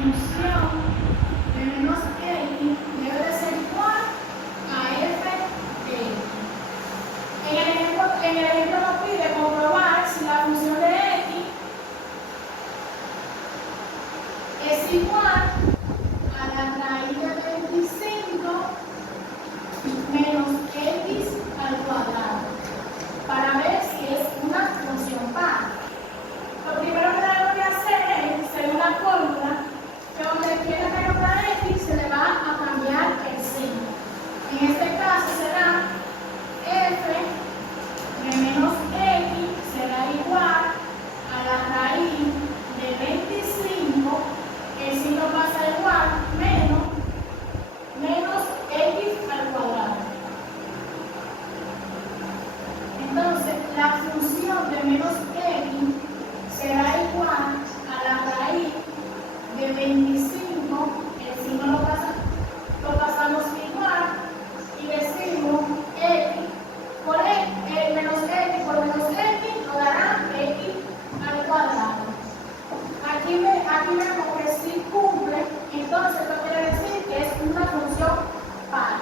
función de menos x debe de ser igual a f de x. En el ejemplo nos pide comprobar si la función de x es igual a la raíz de 25 menos x al cuadrado, para ver si es una función par. Lo primero que tenemos que hacer es, según la fórmula, que donde quiera que nombrar x se le va a cambiar el signo. En este caso será f de menos x será igual a la raíz de 25, el signo pasa igual, menos x al cuadrado. Entonces, la función de menos x será igual a la raíz de 25, el signo lo pasamos igual y decimos x por menos x por menos x nos dará x al cuadrado. Aquí vemos que sí cumple, entonces esto quiere decir que es una función par.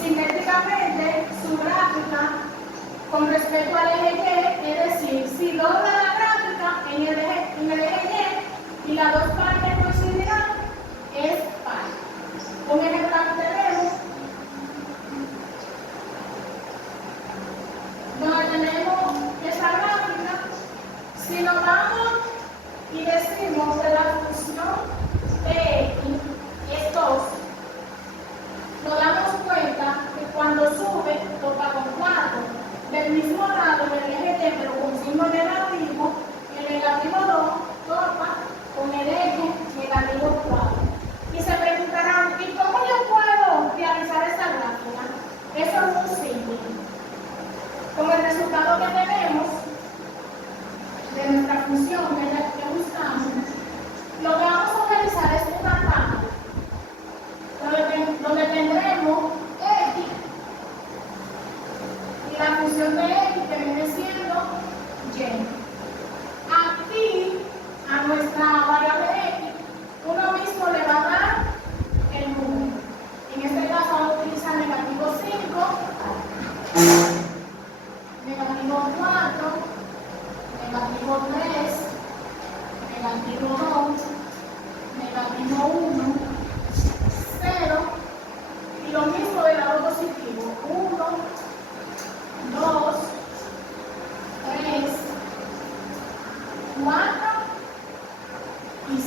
Simétricamente, su gráfica con respecto al eje Y, es decir, si dobla la gráfica en el eje Y y las dos partes coincidirán, es par. Un ejemplo que tenemos, donde tenemos esa gráfica, si nos vamos y decimos que la función de x es 2, nos damos cuenta que cuando sube topa con 4. Del mismo lado del eje Y, pero con signo negativo, el negativo 2 topa con el eje negativo 4. Y se preguntarán, ¿y cómo yo puedo realizar esta gráfica? Eso es muy simple. Con el resultado que tenemos de nuestra función que buscamos, lo que vamos a realizar es una tabla donde tendremos x y la función de x que viene siendo y. Aquí, a nuestra variable x, uno mismo le va a dar el número. En este caso vamos a utilizar negativo 5, negativo 4, negativo 3, negativo 2, negativo 1, 0, y lo mismo del lado positivo, 1, 2, 3, 4 y 5.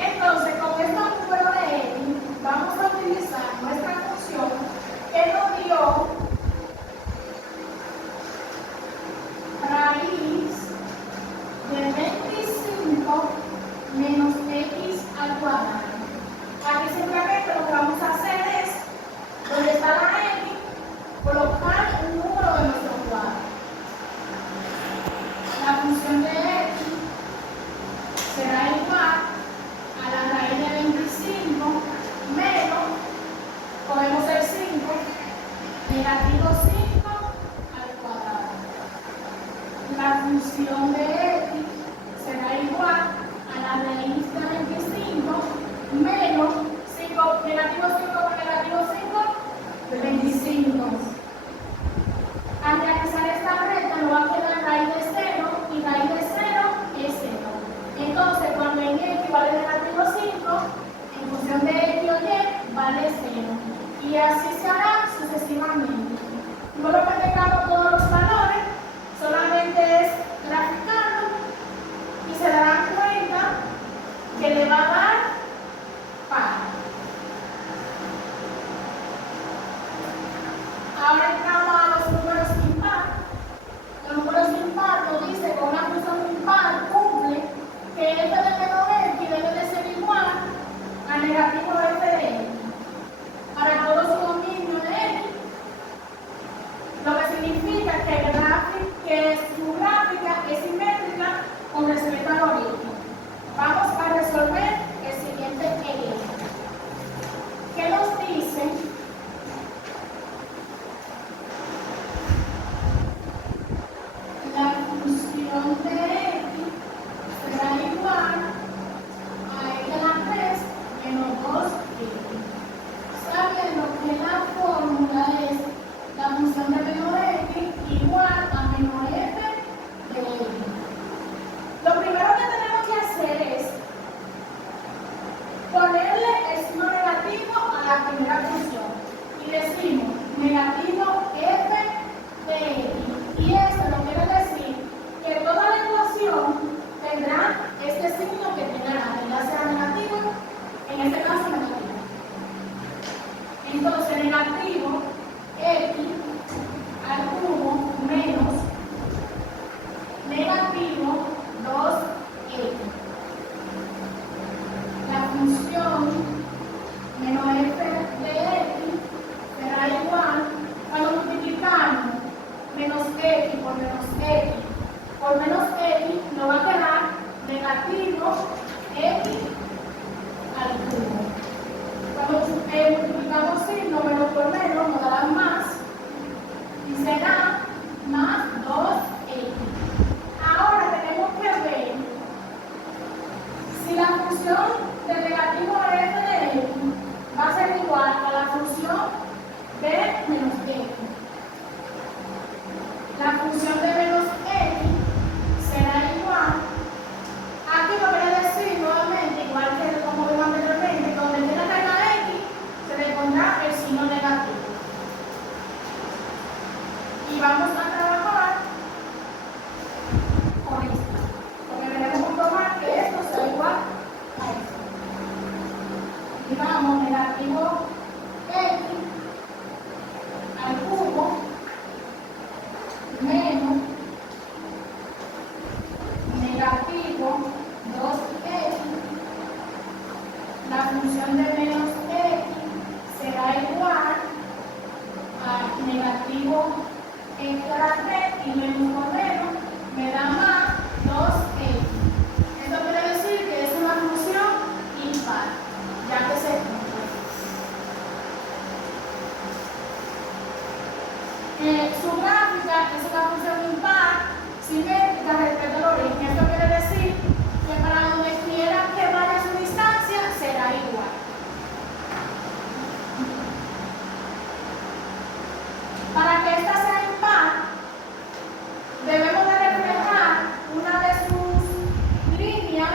Entonces, con este número de x, vamos a utilizar nuestra función que nos dio raíz de 25 menos x al cuadrado. Aquí simplemente lo que vamos a hacer es, donde está la x, colocar un número de nuestro cuadro. La función de x será igual a la raíz de 25 menos, cogemos el 5, negativo 5 al cuadrado. La función de x será igual a la raíz de 25 menos 5, negativo 5 por negativo 5, de 25. Al realizar esta recta nos va a quedar raíz de 0 y raíz de 0 es 0. Entonces, cuando en x vale negativo 5, en función de x o y vale 0. Y así se hará sucesivamente. Luego que tengamos todos los valores, solamente es graficarlo y se darán cuenta que le va a dar par. Ahora entramos a los números impar. Los números impar nos dice que una función impar cumple que f de menos x debe de ser igual a negativo f de x para todo su dominio de x, lo que significa que su gráfica es simétrica con respecto al origen. Vamos a resolver ese ya sea negativo, en este caso negativo. Entonces, negativo x al cubo menos negativo 2x. La función menos f de x será igual, cuando multiplicamos menos x por menos x nos va a quedar negativo x al cubo. Cuando multiplicamos signo menos por menos nos dará más y será más 2x. Ahora tenemos que ver si la función de negativo f de x va a ser igual a la función b menos x. La función de menos x será igual, aquí lo voy a decir nuevamente, igual que como vimos anteriormente, donde tiene la x se le pondrá el signo negativo. Y vamos a trabajar con esto, porque queremos comprobar que esto sea igual a esto. Digamos negativo x al cubo menos negativo 2x. La función de menos x será igual a negativo x a la 3 y menos por menos me da más 2x. Esto quiere decir que es una función impar, ya que se cumple. Su gráfica es una función impar simétrica respecto al origen. Esto quiere decir que para donde quiera que vaya su distancia será igual. Para que esta sea impar, debemos de reflejar una de sus líneas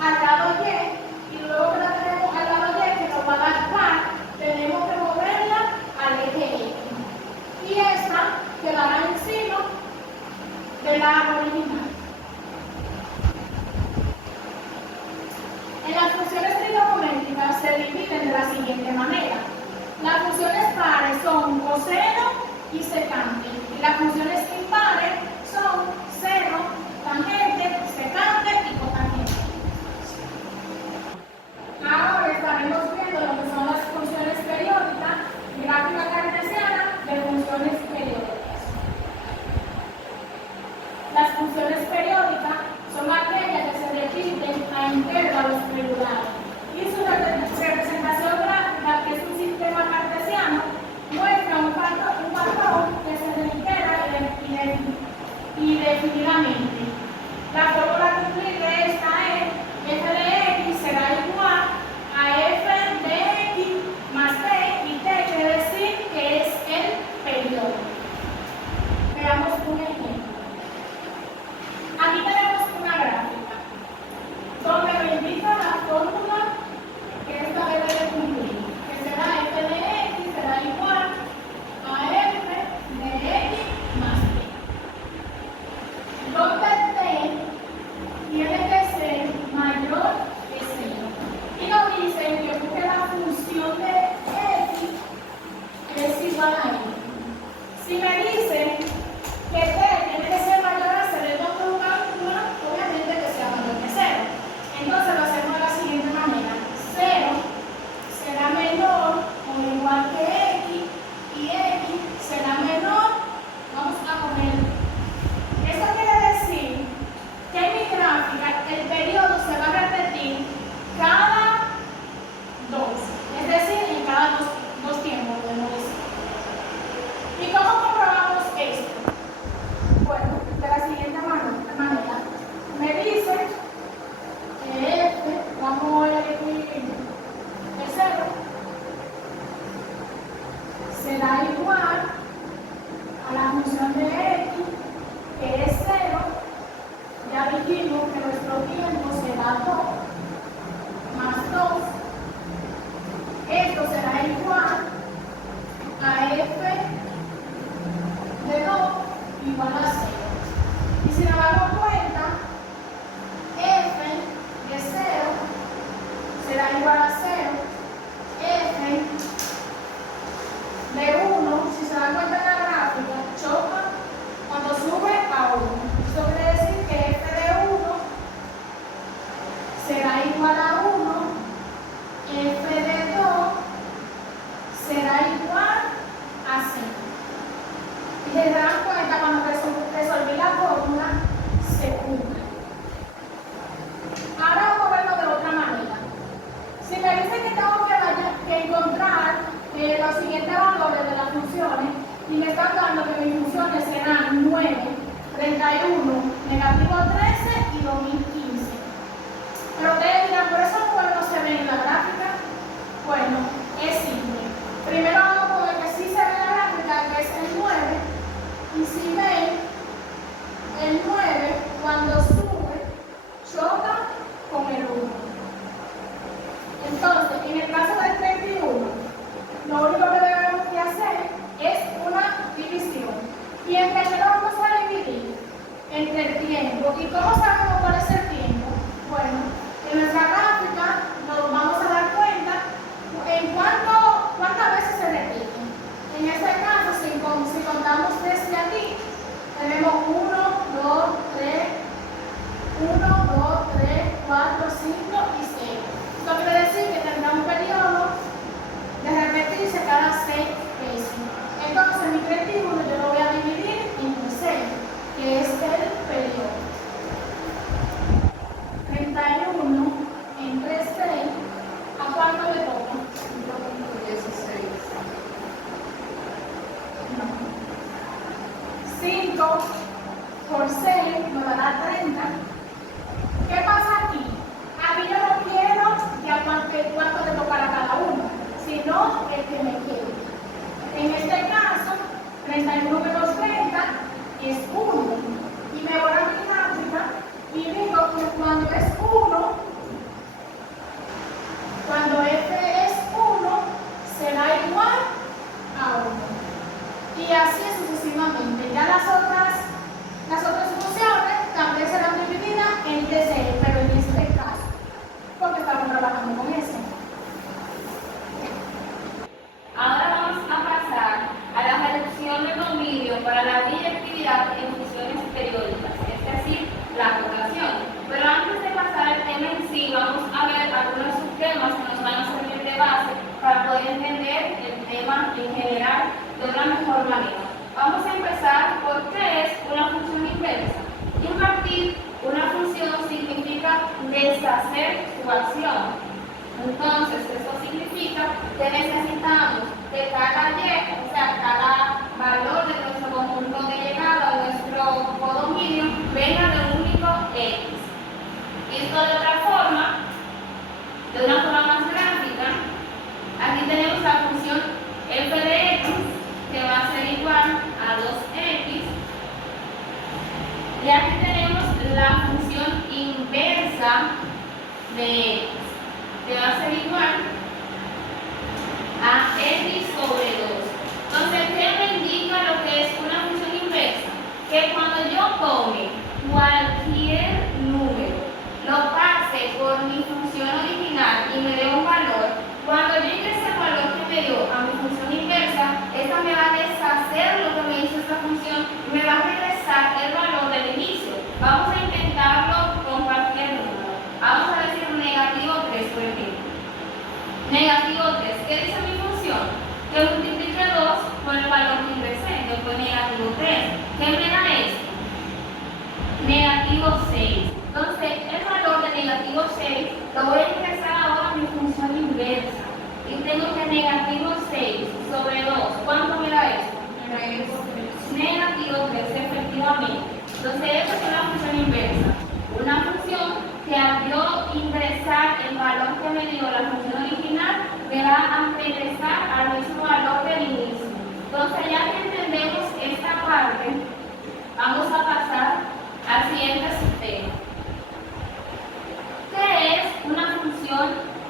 al lado y luego que la tenemos al lado y que nos va a dar par, tenemos que moverla al eje X. Y esta quedará encima de la original. En las funciones trigonométricas se dividen de la siguiente manera. Las funciones pares son coseno y secante. Y las funciones impares son seno, tangente, secante y cotangente. Ahora estaremos viendo lo que son las funciones periódicas, gráfica cartesiana de funciones periódicas. Las funciones periódicas son aquellas que se repiten a intervalos regulares y su representación gráfica, que es un sistema cartesiano, muestra un patrón que se reitera y de será igual a 0. F de 1, si se dan cuenta en la gráfica, choca cuando sube a 1. Esto quiere decir que F de 1 será igual a 1, F de 2 será igual a 0. Y se dan cuenta cuando resolví la fórmula, se cumple. Ahora vamos a verlo de otra manera. Si me dicen que tengo que encontrar los siguientes valores de las funciones y me están dando que mis funciones serán 9, 31, negativo 13 y 2015. Pero ustedes dirán, ¿por eso no se ve en la gráfica? Bueno, es simple. Primero vamos a poner que sí se ve en la gráfica, que es el 9. Y si ven, el 9 cuando sube, choca con el 1. Entonces, en el caso del 31, lo único que debemos de hacer es una división. ¿Y entre qué lo vamos a dividir? Entre el tiempo. ¿Y cómo sabemos cuál es el tiempo? Bueno, en nuestra gráfica nos vamos a dar cuenta en cuántas veces se repite. En este caso, si contamos desde aquí, tenemos 1, 2, 3, 1, 2, 3, 4, 5 y 6. Esto quiere decir que tendrá un periodo de repetirse cada 6 veces. Entonces, mi 31 yo lo voy a dividir entre 6, que es el periodo. 31 entre 6, ¿a cuánto le toca? 16. 5 por 6 me va a dar 30. ¿Qué pasa aquí? Aquí yo no quiero ya cuánto le tocará a cada uno, sino el que me quede. En este caso, 31 menos 30 es 1. Y me voy a mi gráfica y digo que cuando es 1, cuando F es 1, será igual a 1. Y así sucesivamente. Ya las otras funciones también serán divididas entre 6, pero en este caso, porque estamos trabajando con eso. Ahora vamos a pasar a la reducción de dominio para la biyectividad en funciones periódicas, es decir, la correlación. Pero antes de pasar al tema en sí, vamos a ver algunos subtemas que nos van a servir de base para poder entender el tema en general de una mejor manera. Vamos a empezar por qué es una función inversa. Invertir una función significa deshacer su acción. Entonces, eso significa que necesitamos que cada y, o sea, cada valor de nuestro conjunto de llegada o nuestro codominio venga de un único x. Visto de otra forma, de una forma más gráfica, aquí tenemos la función f de x, que va a ser igual a 2x. Y aquí tenemos la función inversa de x, que va a ser igual a x sobre 2. Entonces, ¿qué me indica lo que es una función inversa? Que cuando yo tome cualquier número, lo pase por mi función original y me dé un valor, cuando yo ingrese el valor que me dio a mi función inversa, esta me va a deshacer lo que me hizo esta función y me va a regresar el valor del inicio. Vamos a intentarlo con cualquier número. Vamos a decir negativo 3, por ejemplo. Negativo 3. ¿Qué dice mi función? Que multiplique 2 por el valor que ingresé, que fue negativo 3. ¿Qué me da esto? Negativo 6. Entonces, el valor de negativo 6 lo voy a ingresar ahora a mi función inversa. Y tengo que negativo 6 sobre 2. ¿Cuánto me da esto? Negativo 3, efectivamente. Entonces, esta es una función inversa. Una función que al yo ingresar el valor que me dio la función original, me va a regresar al mismo valor del inicio. Entonces, ya que entendemos esta parte, vamos a pasar al siguiente sistema. ¿Qué es una función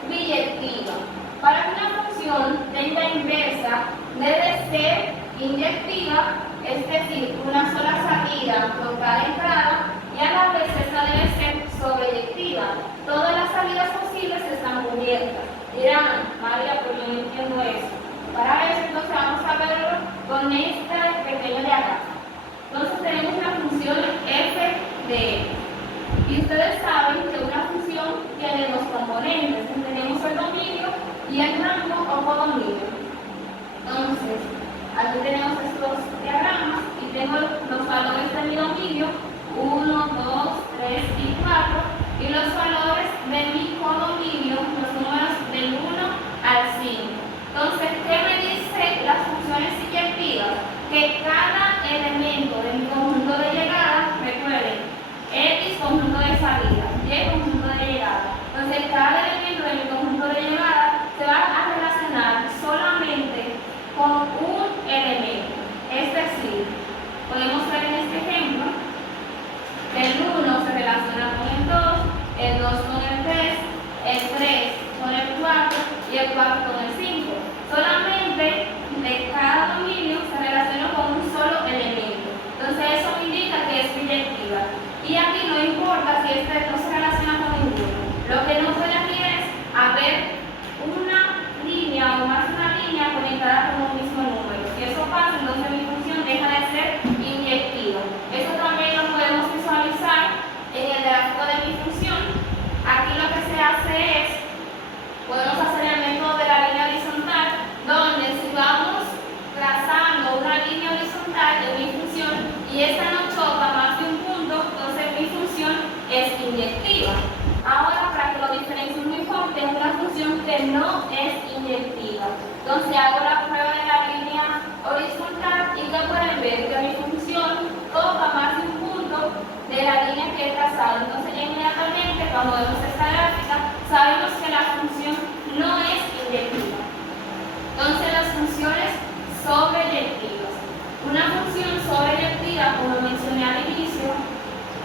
biyectiva? Para que una función tenga inversa, debe ser inyectiva, es decir, una sola salida por cada entrada, y a la vez esta debe ser sobreyectiva. Todas las salidas posibles se están cubriendo. exponentes. Tenemos el dominio y el rango o codominio. Entonces, aquí tenemos estos diagramas y tengo los valores de mi dominio 1, 2, 3 y 4 y los valores de mi codominio, los números del 1 al 5. Entonces, ¿qué me dice las funciones inyectivas? Que cada elemento de mi conjunto de llegada, recuerden, X conjunto de salida, Y conjunto de llegada. Entonces, cada elemento de mi conjunto de llegada se va a relacionar solamente con un elemento. Es decir, podemos ver en este ejemplo que el 1 se relaciona con el 2, el 2 con el 3, el 3 con el 4 y el 4 con el 5. Solamente de cada dominio se relaciona con un solo elemento. Entonces eso me indica que es biyectiva. Y aquí no importa si este no se relaciona con ninguno. Lo que no puede aquí es haber una línea o más de una línea conectada con un mismo número. Si eso pasa, entonces mi función deja de ser inyectiva. Eso también lo podemos visualizar en el gráfico de mi función. Aquí lo que se hace es, podemos hacer el método de la línea horizontal, donde si vamos trazando una línea horizontal de mi función y esta no choca más de un punto, entonces mi función es inyectiva. Ahora, para que lo diferencie muy fuerte, tengo una función que no es inyectiva. Entonces hago la prueba de la línea horizontal y que pueden ver que mi función toca más de un punto de la línea que he trazado. Entonces ya inmediatamente cuando vemos esta gráfica sabemos que la función no es inyectiva. Entonces las funciones sobreyectivas. Una función sobreyectiva, como mencioné al inicio,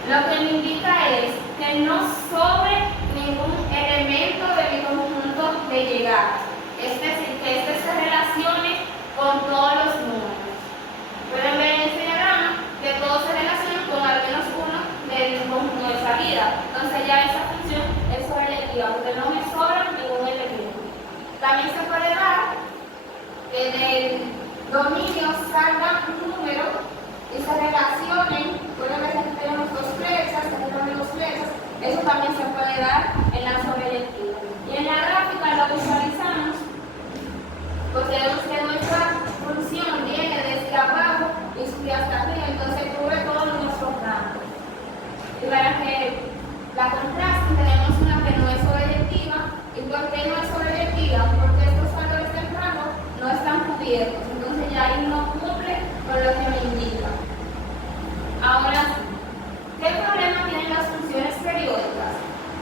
lo que me indica es que no sobre ningún elemento de mi conjunto de llegada. Es decir, que este se relacione con todos los números. Pueden ver en este diagrama que todos se relacionan con al menos uno del conjunto de salida. Entonces ya esa función es sobreyectiva, porque no me sobra ningún elemento. También se puede dar que del dominio salga un número y se relacionen. Pueden ver que aquí tenemos dos flechas, aquí tenemos dos flechas. Eso también se puede dar en la sobreyectiva. Y en la gráfica lo visualizamos, pues vemos que nuestra función viene desde abajo y sube hasta arriba, entonces cubre todos nuestros rangos. Y para que la contrasten, tenemos una que no es sobreyectiva. ¿Y por qué no es sobreyectiva? Porque estos valores del rango no están cubiertos, entonces ya ahí no cumple con lo que me indica. Ahora sí, ¿qué problema tienen las funciones periódicas?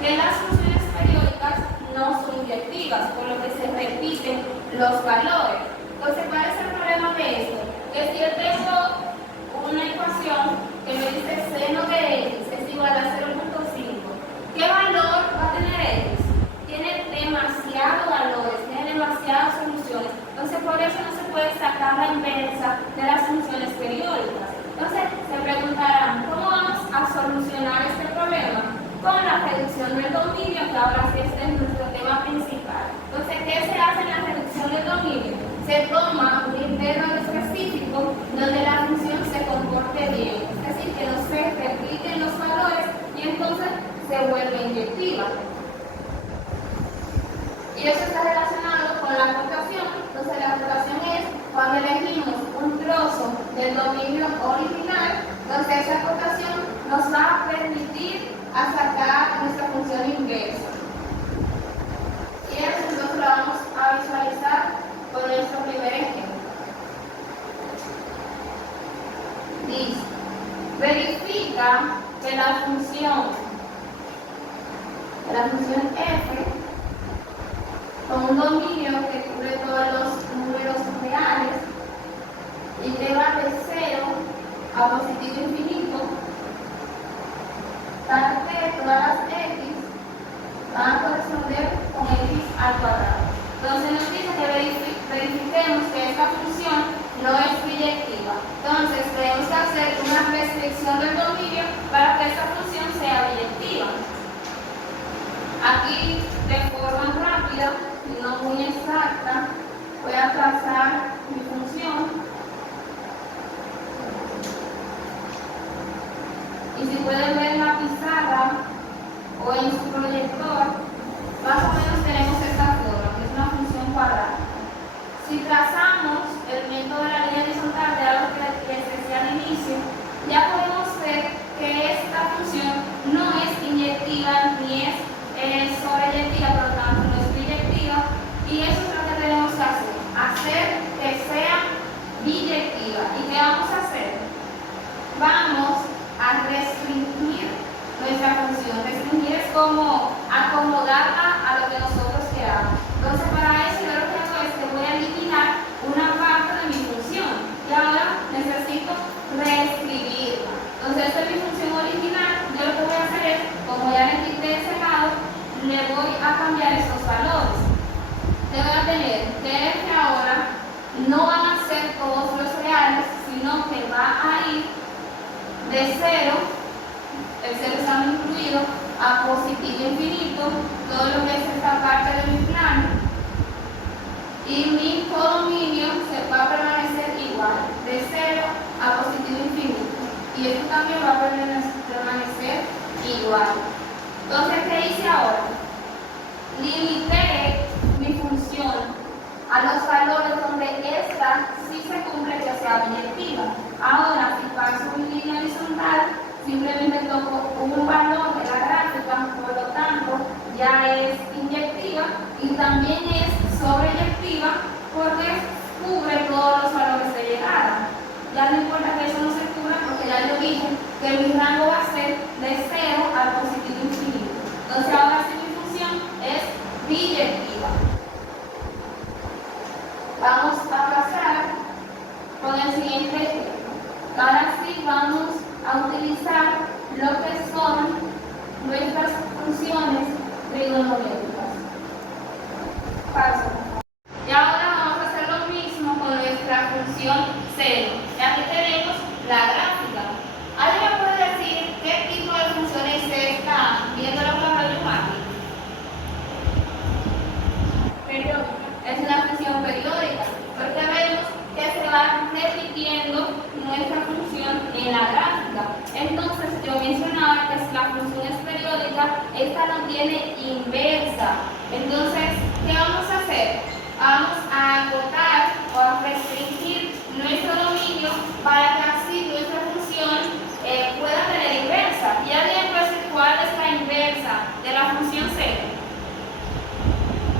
Que las funciones periódicas no son inyectivas, por lo que se repiten los valores. Entonces, ¿cuál es el problema de esto? Que si yo tengo una ecuación que me dice seno de x es igual a 0.5, ¿qué valor va a tener x? Tiene demasiados valores, tiene demasiadas soluciones. Entonces, por eso no se puede sacar la inversa de las funciones periódicas. Entonces, se preguntarán, ¿cómo vamos a solucionar este problema? Con la reducción del dominio, que ahora sí este es nuestro tema principal. Entonces, ¿qué se hace en la reducción del dominio? Se toma un intervalo específico donde la función se comporte bien, es decir, que no se repiten los valores y entonces se vuelve inyectiva. Y eso está relacionado con la rotación. Entonces, la rotación es cuando elegimos un trozo del dominio original, entonces esa rotación nos va a permitir sacar nuestra función inversa. Y eso nosotros lo vamos a visualizar con nuestro primer ejemplo. Dice, verifica que la función f con un dominio que cubre todos los números reales y que va de 0 a positivo infinito, tal que todas las x van a corresponder con x al cuadrado. Entonces nos dice que verifiquemos que esta función no es biyectiva. Entonces tenemos que hacer una restricción del dominio para que esta función sea biyectiva. Aquí, de forma rápida y no muy exacta, voy a trazar mi función. Y si pueden ver en la pizarra o en su proyector, vas a a cambiar estos valores. Te voy a tener que f ahora no van a ser todos los reales, sino que va a ir de 0, el 0 está incluido, a positivo infinito, todo lo que es esta parte de mi plano, y mi codominio se va a permanecer igual, de 0 a positivo infinito, y esto también va a permanecer igual. Entonces, ¿qué hice ahora? Limité mi función a los valores donde esta sí se cumple que sea biyectiva. Ahora, si paso mi línea horizontal, simplemente toco un valor de la gráfica, por lo tanto, ya es inyectiva y también es sobreyectiva porque cubre todos los valores de llegada. Ya no importa que eso no se cubra porque ya yo dije que mi rango va a ser de 0 al positivo infinito. Entonces, ahora sí mi función es biyectiva. Vamos a pasar con el siguiente ejemplo. Ahora sí vamos a utilizar lo que son nuestras funciones trigonométricas. Paso. Y ahora vamos a hacer lo mismo con nuestra función 0. Y aquí tenemos la gráfica. ¿Alguien me puede decir qué tipo de funciones se está viendo la palabra aquí? Periódica. Es una función periódica, porque vemos que se va repitiendo nuestra función en la gráfica. Entonces, yo mencionaba que si la función es periódica, esta no tiene inversa. Entonces, ¿qué vamos a hacer? Vamos a acotar o a restringir nuestro dominio para que así nuestra función pueda tener inversa. Y alguien puede decir cuál es la inversa de la función 0.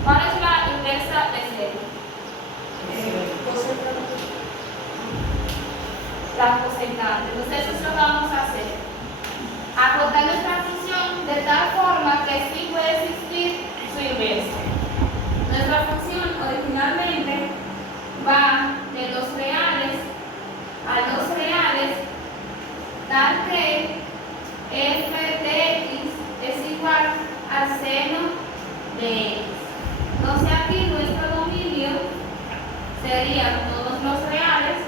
¿Cuál es la inversa de 0? La cosecante. Entonces eso es lo que vamos a hacer. Acotar nuestra función de tal forma que sí puede existir su inversa. Nuestra función originalmente va de los reales a los reales, tal que f de x es igual al seno de x. Entonces aquí nuestro dominio serían todos los reales,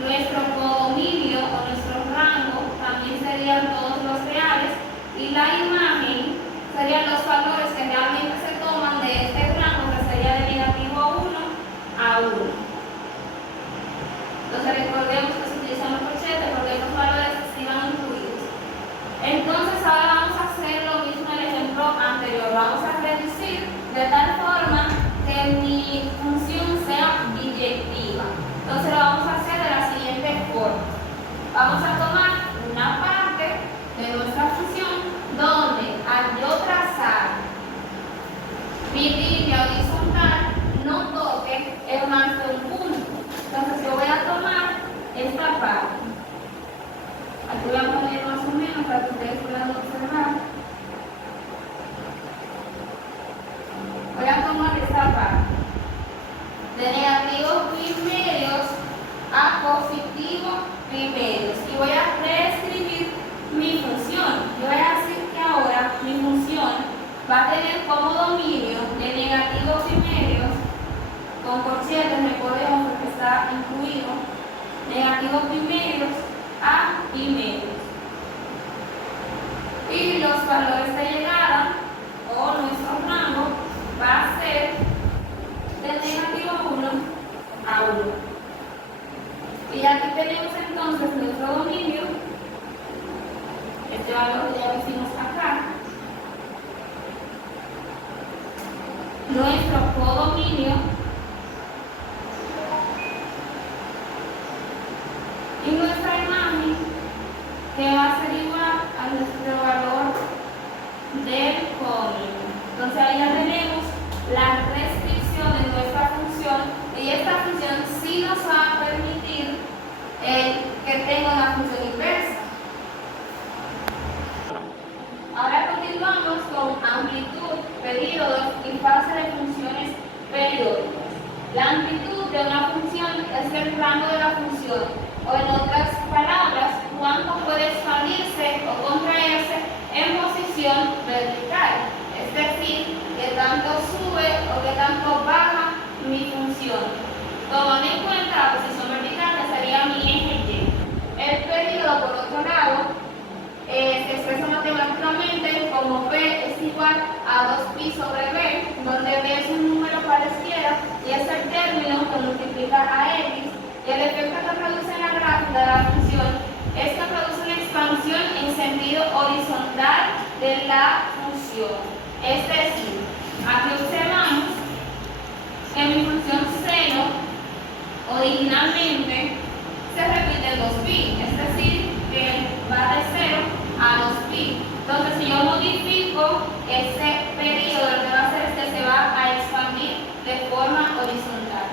nuestro codominio o nuestro rango también serían todos los reales y la imagen serían los valores que realmente se toman de este rango que sería de negativo 1 a 1. Entonces recordemos que se utilizan los corchetes porque estos valores sí van incluidos. Entonces ahora vamos a hacer lo mismo en el ejemplo anterior. Vamos a reducir de tal forma que mi función sea biyectiva. Entonces lo vamos a hacer de la siguiente forma. Vamos a tomar una parte de nuestra función donde al yo trazar mi línea horizontal no toque el más de un punto. Entonces yo voy a tomar esta parte. Aquí voy a poner más o menos para que ustedes puedan observar. Voy a tomar esta parte de negativos primerios a positivos primerios y voy a reescribir mi función. Yo voy a decir que ahora mi función va a tener como dominio de negativos primerios con corchetes, recordemos que está incluido, negativos primerios a primerios. Y los valores de llegada o nuestro rango va a ser de negativo 1 a 1. Y aquí tenemos entonces nuestro dominio, este valor que ya hicimos acá, nuestro codominio y nuestra imagen que va a ser igual a nuestro valor del codominio. Entonces ahí ya tenemos la restricción de nuestra función y esta función sí nos va a permitir que tenga una función inversa. Ahora continuamos con amplitud, periodos y fase de funciones periódicas. La amplitud de una función es el rango de la función, o en otras palabras, cuánto puede expandirse o contraerse en posición vertical, es decir, matemáticamente como P es igual a 2pi sobre B, donde B es un número cualesquiera y es el término que multiplica a X, y el efecto que produce en la gráfica de la función es que produce una expansión en sentido horizontal de la función. Es decir, aquí observamos que mi función seno originalmente se repite 2pi, es decir, que va de 0 a 2pi. Entonces, si yo modifico ese periodo, lo que va a hacer es que se va a expandir de forma horizontal.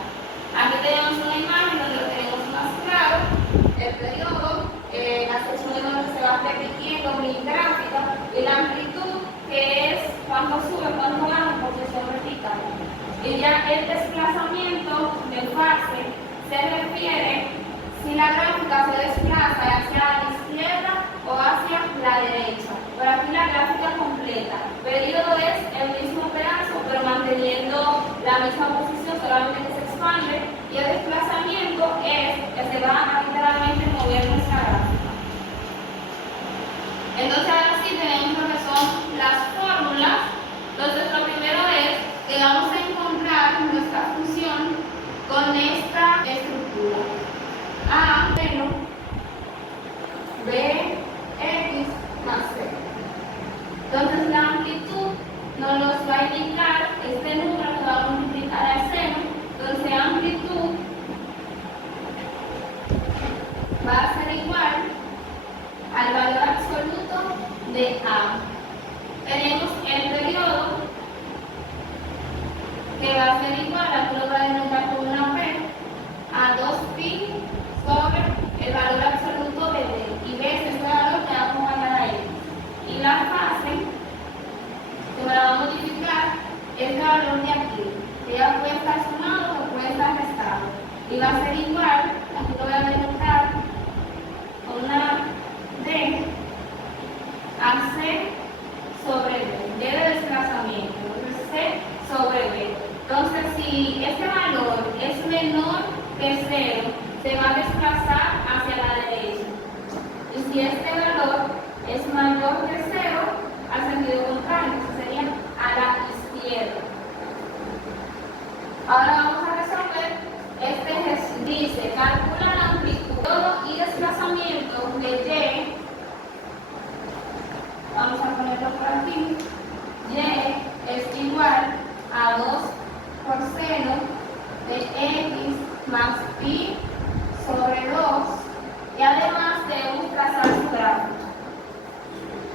Aquí tenemos una imagen donde lo tenemos más claro, el periodo, la sección donde se va repitiendo mi gráfica y la amplitud, que es cuánto sube, cuánto baja en posición vertical. Y ya el desplazamiento de fase se refiere si la gráfica se desplaza hacia la izquierda o hacia la derecha. Por aquí la gráfica completa. Periodo es el mismo pedazo, pero manteniendo la misma posición, solamente que se expande. Y el desplazamiento es que se va a literalmente mover nuestra gráfica. Entonces ahora sí tenemos lo que son las fórmulas. Entonces lo primero es que vamos a encontrar nuestra función con esta estructura. A menos Bx más C. Entonces la amplitud nos va a indicar este número que va a multiplicar al seno. Entonces amplitud va a ser igual al valor absoluto de A. Tenemos el periodo que va a ser igual, aquí lo voy a denotar con una P, a 2pi sobre el valor absoluto de B. Y B es este valor que va a acompañar a X. Y la fase, que me la va a modificar, este valor de aquí, que ya puede estar sumado o puede estar restado. Y va a ser igual, aquí lo voy a denotar con una D, a C sobre B. D de desplazamiento, entonces C sobre B. Entonces, si este valor es menor que 0, se va a desplazar hacia la derecha. Y si este valor es mayor que 0, al sentido contrario, que sería a la izquierda. Ahora vamos a resolver este ejercicio. Dice, calcula la amplitud y desplazamiento de Y. Vamos a ponerlo por aquí. Y es igual a 2 por seno de X más pi sobre 2, y además debemos trazar su gráfica.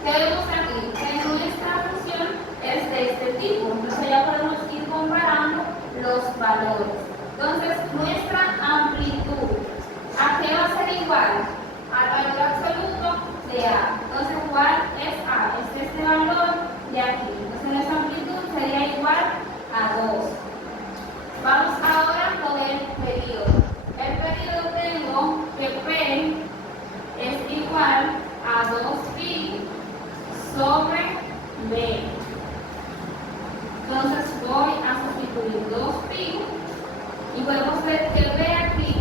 ¿Qué vemos aquí? Que nuestra función es de este tipo, entonces ya podemos ir comparando los valores. Entonces, nuestra amplitud, ¿a qué va a ser igual? Al valor absoluto de A. Entonces, ¿cuál es A? Es este valor de aquí. Entonces, nuestra amplitud sería igual a 2. Vamos ahora con el periodo. El periodo tengo que P es igual a 2pi sobre B. Entonces voy a sustituir 2pi y podemos ver que B aquí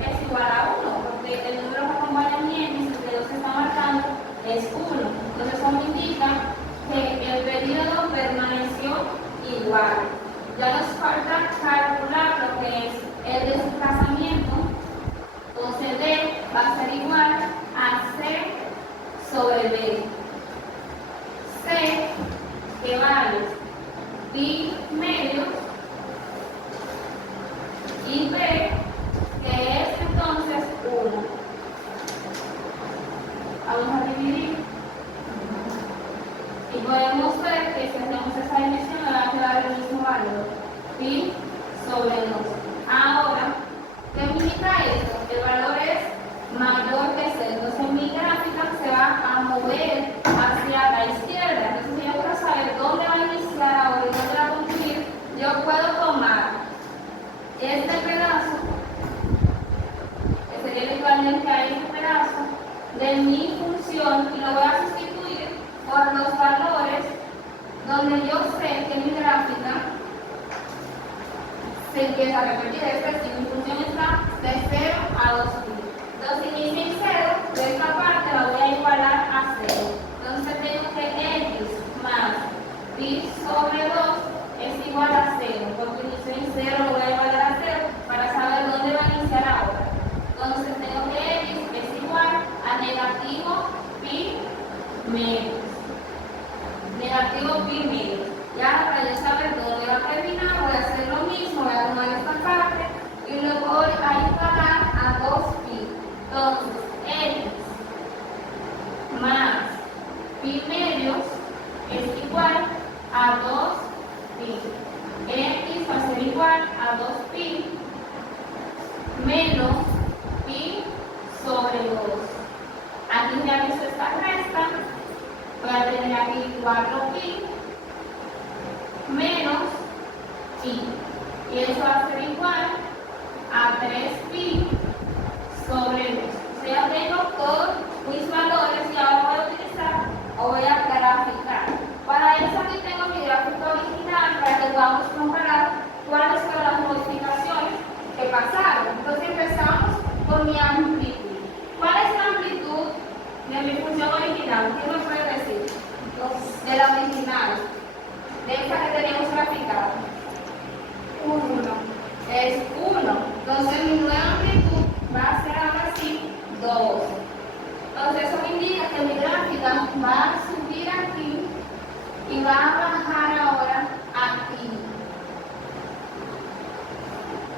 es igual a 1, porque el número que acompaña a mi X, el que 2 está marcando, es 1. Entonces eso me indica que el periodo permaneció igual. Ya nos falta calcular lo que es el desplazamiento. Entonces D va a ser igual a C sobre B. C, que vale pi medio, y B, que es entonces 1. Vamos a dividir. Y podemos ver que si hacemos esa división me va a quedar el mismo valor, pi sobre 2. Ahora, ¿qué significa esto? El valor es mayor que 0. Entonces mi gráfica se va a mover hacia la izquierda. Entonces si yo quiero saber dónde va a iniciar ahora y dónde va a concluir, yo puedo tomar este pedazo, que sería el equivalente a este pedazo, de mi función, y lo voy a sustituir por los valores donde yo sé que mi gráfica se empieza a repetir. Es decir, mi función está de 0 a 2pi. Entonces inicia en 0, de esta parte la voy a igualar a 0. Entonces tengo x más pi sobre 2 es igual a 0, porque inicio en 0 lo voy a igualar a 0 para saber dónde va a iniciar ahora. Entonces tengo que x es igual a negativo pi medios. Negativo pi medios. Y ahora para yo saber dónde va a terminar, voy a hacer lo mismo, voy a tomar esta parte y lo voy a igualar a 2pi. Entonces, x más pi medios es igual a 2pi. X va a ser igual a 2pi menos pi sobre 2. Aquí realizo esta resta. Voy a tener aquí 4pi menos pi. Y eso va a ser igual a 3pi sobre 2. O sea, ya tengo todos mis valores y ahora voy a utilizar o voy a graficar. Para eso aquí tengo mi gráfico original para que podamos comparar cuáles fueron las modificaciones que pasaron. Entonces empezamos con mi amplitud. ¿Cuál es la amplitud de mi función original? ¿Quién me puede decir? De la original, de esta que teníamos graficada. 1. Es 1. Entonces mi nueva amplitud va a ser ahora sí 2. Entonces eso me indica que mi gráfica va a subir aquí y va a bajar ahora aquí.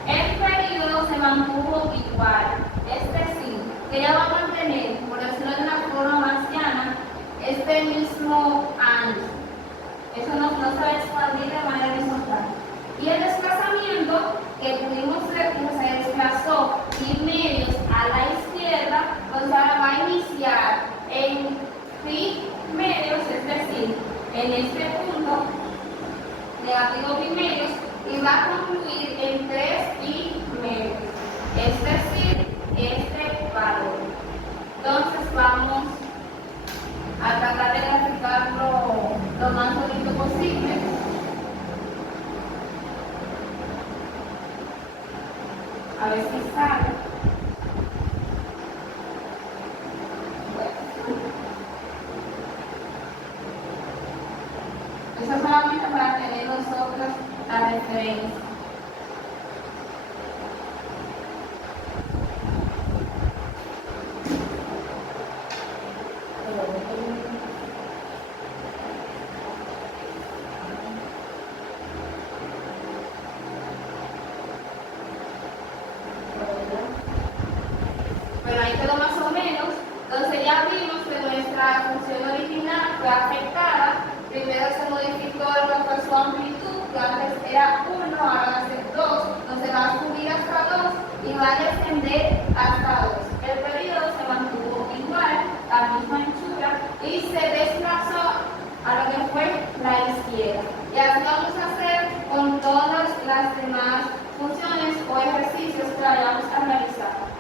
El periodo se mantuvo igual, es decir, que ya va a mantener, por decirlo de una forma más llana, este mismo ancho. Eso no se va a expandir de manera horizontal. Y el desplazamiento que pudimos ver que se desplazó pi medios a la izquierda, pues ahora va a iniciar en pi medios, es decir, en este punto, negativo pi medios, y va a concluir en 3pi medios, es decir, este valor. Entonces vamos a tratar de graficarlo lo más bonito posible. A ver si sale. Eso solamente para tener nosotros la referencia. Bueno, ahí quedó más o menos. Entonces ya vimos que nuestra función original fue afectada. Primero se modificó lo que fue su amplitud, que antes era 1, ahora va a ser 2. Entonces va a subir hasta 2 y va a descender hasta 2. El periodo se mantuvo igual, a la misma anchura, y se desplazó a lo que fue la izquierda. Y así vamos a hacer con todas las demás funciones o ejercicios que vayamos a realizar.